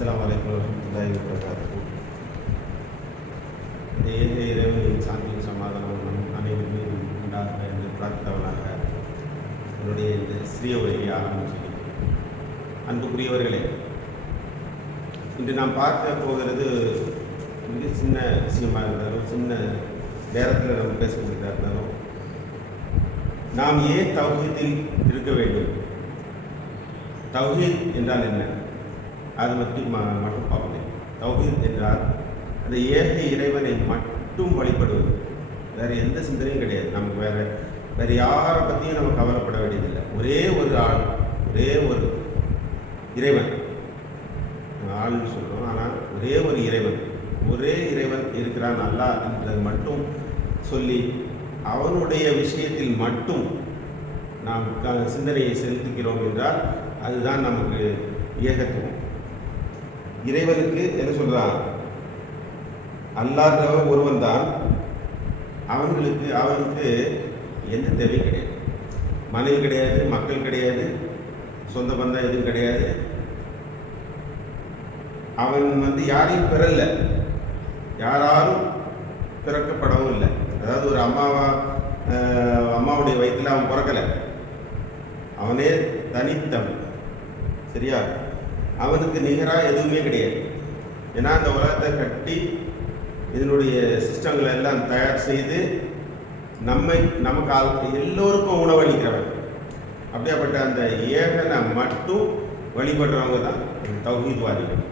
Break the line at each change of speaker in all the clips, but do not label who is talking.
அஸ்லாம் வலைக்கம் வரஹ்மத்துல்லாஹி வபரகாத்துஹு. ஏக இறைவனின் சாந்தியும் சமாதானம் அனைவருமே உண்டாக என்று பிரார்த்தவனாக என்னுடைய இந்த சிறிய உரையை ஆரம்பிச்சு அன்புக்குரியவர்களே இன்று நாம் பார்க்க போகிறது மிக சின்ன விஷயமாக இருந்தாலும் சின்ன நேரத்தில் நம்ம பேசக்கூடியதாக இருந்தாலும் நாம் ஏன் தௌஹீத்தில் இருக்க வேண்டும்? தௌஹீத் என்றால் என்ன? அது பற்றி ம மட்டும் பார்ப்பேன் தௌஹீத் என்றால் அந்த ஏக இறைவனை மட்டும் வழிபடுவது. வேறு எந்த சிந்தனையும் கிடையாது. நமக்கு வேறு வேறு யாரை பற்றியும் நம்ம கவலைப்பட வேண்டியதில்லை. ஒரே ஒரு ஆள் ஒரே ஒரு இறைவன். ஆள்னு சொல்கிறோம் ஆனால் ஒரே ஒரு இறைவன். ஒரே இறைவன் இருக்கிறான் அல்லாஹ் என்றது மட்டும் சொல்லி அவனுடைய விஷயத்தில் மட்டும் நாம் சிந்தனையை செலுத்துகிறோம் என்றால் அதுதான் நமக்கு ஏகத்துவம். இறைவனுக்கு என்ன சொல்றான்? அல்லாதவன் ஒருவன் தான். அவங்களுக்கு அவனுக்கு எந்த தேவையும் கிடையாது. மனைவி கிடையாது மக்கள் கிடையாது சொந்த பந்தம் எதுவும் கிடையாது. அவன் வந்து யாரையும் பெறல யாராலும் பிறக்கப்படவும் இல்லை. அதாவது ஒரு அம்மாவா அஹ், அம்மாவுடைய வயிற்றில் அவன் பிறக்கலை. அவனே தனித்தவன் சரியா? அவனுக்கு நிகராக எதுவுமே கிடையாது. ஏன்னா அந்த உலகத்தை கட்டி இதனுடைய சிஸ்டங்களை எல்லாம் தயார் செய்து நம்மை நமக்கு ஆள் எல்லோருக்கும் உணவளிக்கிறவன். அப்படியாப்பட்ட அந்த ஏகனை மட்டும் வழிபடுறவங்க தான் தௌஹீத்வாதிகள்.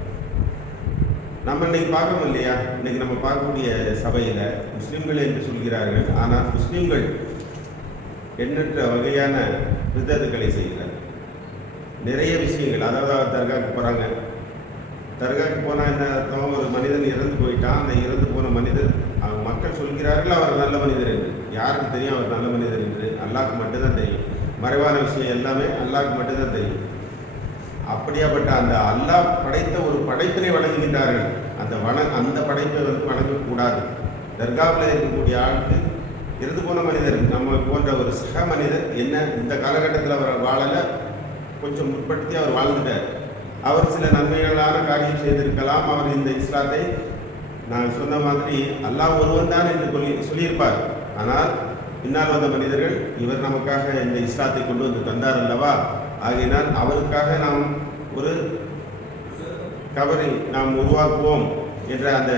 நம்ம இன்னைக்கு பார்க்கணும் இல்லையா? இன்னைக்கு நம்ம பார்க்கக்கூடிய சபையில் முஸ்லீம்கள் என்று சொல்கிறார்கள். ஆனால் முஸ்லீம்கள் எண்ணற்ற வகையான விதத்துக்களை செய்கிறார் நிறைய விஷயங்கள். அதாவது அவர் தர்காவுக்கு போகிறாங்க தர்காவுக்கு போனால் என்ன அர்த்தம்? ஒரு மனிதன் இறந்து போயிட்டான். அந்த இறந்து போன மனிதர் அவங்க மக்கள் சொல்கிறார்கள் அவர் நல்ல மனிதர் என்று. யாருக்கு தெரியும் அவர் நல்ல மனிதர் என்று? அல்லாக்கு மட்டும்தான் தெரியும். மறைவான விஷயம் எல்லாமே அல்லாக்கு மட்டும்தான் தெரியும். அப்படியாப்பட்ட அந்த அல்லாஹ் படைத்த ஒரு படைப்பினை வணங்குகின்றார்கள் அந்த வண அந்த படைப்பை வந்து வணங்கக்கூடாது தர்காவில் இருக்கக்கூடிய ஆளுக்கு இறந்து போன மனிதர் நம்ம போன்ற ஒரு சக மனிதர் என்ன இந்த காலகட்டத்தில் அவர் வாழலை? கொஞ்சம் முற்படுத்தி அவர் வாழ்ந்துட்டார். அவர் சில நன்மைகளான காரியம் செய்திருக்கலாம். அவர் இந்த இஸ்லாத்தை நான் சொன்ன மாதிரி அல்லாஹ் ஒருவன் தான் என்று சொல்லி சொல்லியிருப்பார். ஆனால் பின்னால் வந்த மனிதர்கள் இவர் நமக்காக இந்த இஸ்லாத்தை கொண்டு வந்து தந்தார் அல்லவா? ஆகையினால் அவருக்காக நாம் ஒரு கவரை நாம் உருவாக்குவோம் என்ற அந்த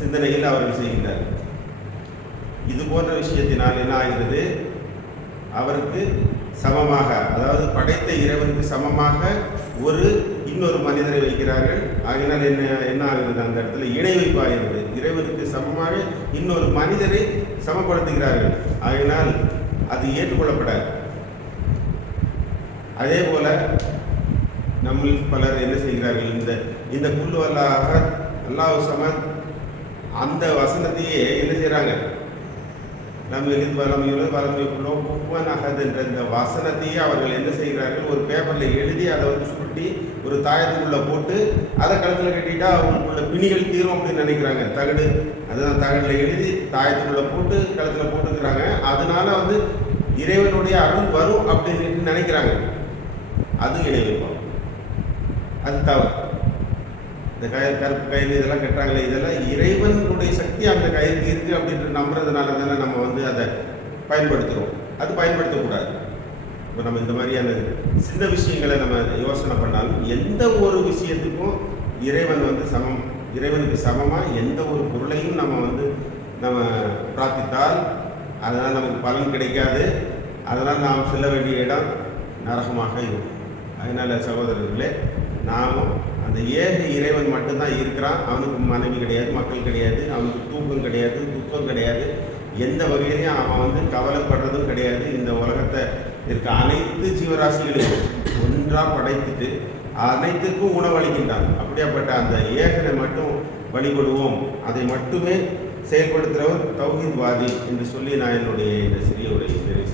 சிந்தனையில் அவர்கள் செய்கின்றார் இது போன்ற விஷயத்தினால் என்ன ஆகிறது? அவருக்கு சமமாக அதாவது படைத்த இறைவனுக்கு சமமாக ஒரு இன்னொரு மனிதரை வைக்கிறார்கள். ஆகினால் என்ன என்ன ஆகிறது அந்த இடத்துல? இணை வைப்பாகிறது இறைவனுக்கு சமமாக இன்னொரு மனிதரை சமப்படுத்துகிறார்கள். ஆகினால் அது ஏற்றுக்கொள்ளப்படாது. அதே போல நம்மில் பலர் என்ன செய்கிறார்கள்? இந்த இந்த குல்லு அல்லாஹ் அல்லாஹ் சம அந்த வசனத்தையே என்ன செய்கிறாங்க நம்ம எழுத்து வரம் எழுது வரம் எப்படினோ குப்பன் அகது என்ற இந்த வசனத்தையே அவர்கள் என்ன செய்கிறார்கள்? ஒரு பேப்பரில் எழுதி அதை வந்து சுருட்டி ஒரு தாயத்துக்குள்ளே போட்டு அதை கழுத்தில் கட்டிட்டா அவங்களுக்குள்ள பிணிகள் தீரும் அப்படின்னு நினைக்கிறாங்க. தகடு. அதுதான் தகடில் எழுதி தாயத்துக்குள்ளே போட்டு கழுத்தில் போட்டுக்கிறாங்க. அதனால வந்து இறைவனுடைய அருள் வரும் அப்படின்னு நினைக்கிறாங்க. அது இணை அது தவறு. இந்த கயிறு கருப்பு கயிறு இதெல்லாம் கட்டுறாங்களே இதெல்லாம் இறைவனுடைய சக்தி அந்த கயிறுக்கு இருக்குது அப்படின்ற நம்புறதுனால தானே நம்ம வந்து அதை பயன்படுத்துகிறோம் அது பயன்படுத்தக்கூடாது. இப்போ நம்ம இந்த மாதிரியான சின்ன விஷயங்களை நம்ம யோசனை பண்ணாலும் எந்த ஒரு விஷயத்துக்கும் இறைவன் வந்து சமம். இறைவனுக்கு சமமாக எந்த ஒரு பொருளையும் நம்ம வந்து நம்ம பிரார்த்தித்தால் அதனால் நமக்கு பலன் கிடைக்காது. அதனால் நாம் செல்ல வேண்டிய இடம் நரகமாக இருக்கும். அதனால் சகோதரர்களே நாமும் அந்த ஏக இறைவன் மட்டும்தான் இருக்கிறான். அவனுக்கு மனைவி கிடையாது மக்கள் கிடையாது அவனுக்கு தூக்கம் கிடையாது துக்கம் கிடையாது. எந்த வகையிலையும் அவன் வந்து கவலைப்படுறதும் கிடையாது. இந்த உலகத்தை இருக்க அனைத்து ஜீவராசிகளையும் ஒன்றாக படைத்துட்டு அனைத்துக்கும் உணவளிக்கின்றான் அப்படியாப்பட்ட அந்த ஏகனை மட்டும் வழிபடுவோம். அதை மட்டுமே செயல்படுத்துகிறவர் தௌஹித்வாதி என்று சொல்லி நான் என்னுடைய இந்த சிறிய உரையை நிறைவு